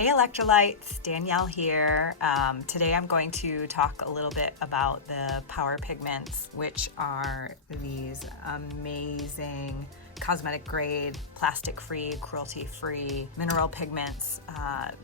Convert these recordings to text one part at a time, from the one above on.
Hey Elektralytes, Danielle here. Today I'm going to talk a little bit about the Power Pigments, which are these amazing cosmetic grade, plastic free, cruelty free mineral pigments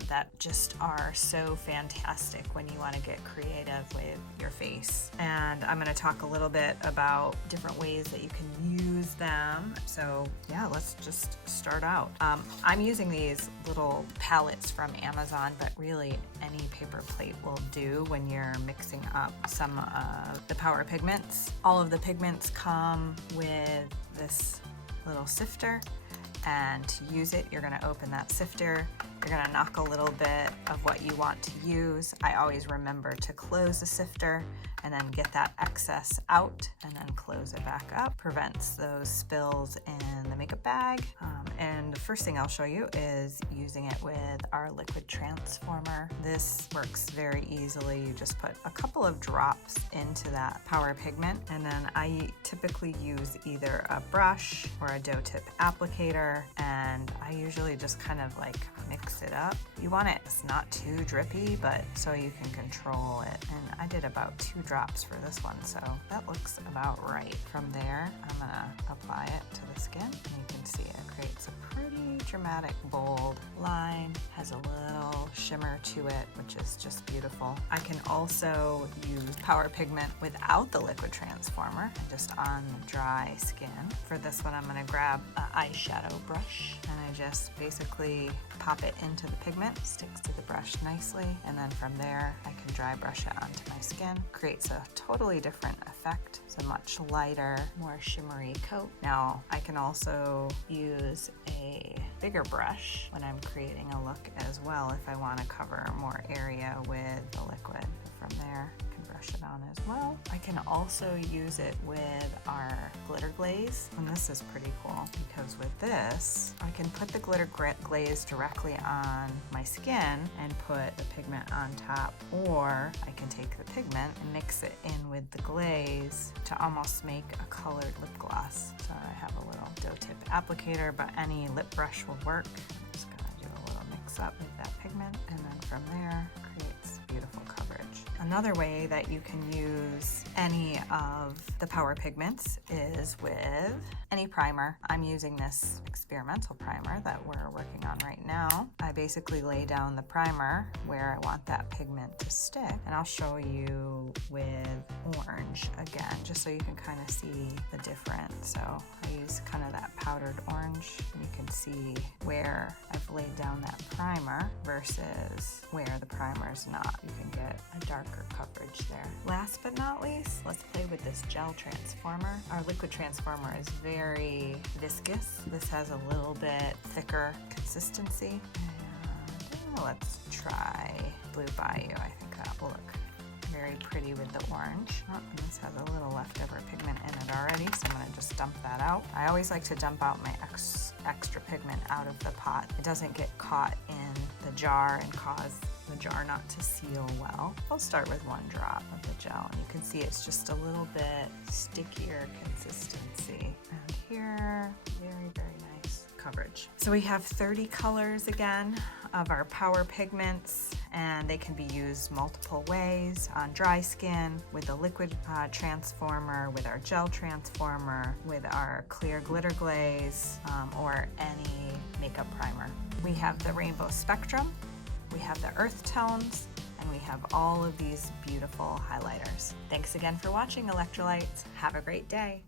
that just are so fantastic when you want to get creative with your face. And I'm going to talk a little bit about different ways that you can use them. So yeah, let's just start out. I'm using these little palettes from Amazon, but really any paper plate will do when you're mixing up some of the Power Pigments. All of the pigments come with this little sifter, and to use it, you're gonna open that sifter. You're gonna knock a little bit of what you want to use. I always remember to close the sifter and then get that excess out and then close it back up. Prevents those spills in the makeup bag. And the first thing I'll show you is using it with our liquid transformer. This works very easily. You just put a couple of drops into that Power Pigment, and then I typically use either a brush or a dough tip applicator, and I usually just kind of like mix it up. You want it, it's not too drippy, but so you can control it. And I did about 2 drops for this one, so that looks about right. From there, I'm gonna apply it to the skin, and you can see it creates a pretty dramatic, bold line, has a little shimmer to it, which is just beautiful. I can also use Power Pigment without the liquid transformer, just on dry skin. For this one, I'm gonna grab an eyeshadow brush, and I just basically pop it into the pigment, sticks to the brush nicely, and then from there, I can dry brush it onto my skin. Creates a totally different effect. It's a much lighter, more shimmery coat. Now, I can also use a bigger brush when I'm creating a look as well if I want to cover more area with the liquid. From there, I can brush it on as well. I can also use it with our glitter glaze, and this is pretty cool because with this, I can put the glitter glaze directly on my skin and put the pigment on top, or I can take the pigment and mix it in with the glaze to almost make a colored lip gloss. So I have a little dough tip applicator, but any lip brush will work. I'm just gonna do a little mix up with that pigment, and then from there, creates beautiful coverage. Another way that you can use any of the Power Pigments is with any primer. I'm using this experimental primer that we're working on right now. I basically lay down the primer where I want that pigment to stick, and I'll show you with orange again, just so you can kind of see the difference. So I use kind of that powdered orange, and you can see where I've laid down that primer versus where the primer is not. You can get a darker coverage there. Last but not least, let's play with this gel transformer. Our liquid transformer is very viscous. This has a little bit thicker consistency. And let's try Blue Bayou. I think that will look very pretty with the orange. Oh, and this has a little leftover pigment in it already, so I'm gonna just dump that out. I always like to dump out my extra pigment out of the pot. It doesn't get caught in the jar and cause the jar not to seal well. I'll start with 1 drop of the gel, and you can see it's just a little bit stickier consistency. And here, very, very nice coverage. So we have 30 colors again of our Power Pigments, and they can be used multiple ways: on dry skin, with the liquid transformer, with our gel transformer, with our clear glitter glaze, or any makeup primer. We have the rainbow spectrum, we have the earth tones, and we have all of these beautiful highlighters. Thanks again for watching, Elektralytes. Have a great day.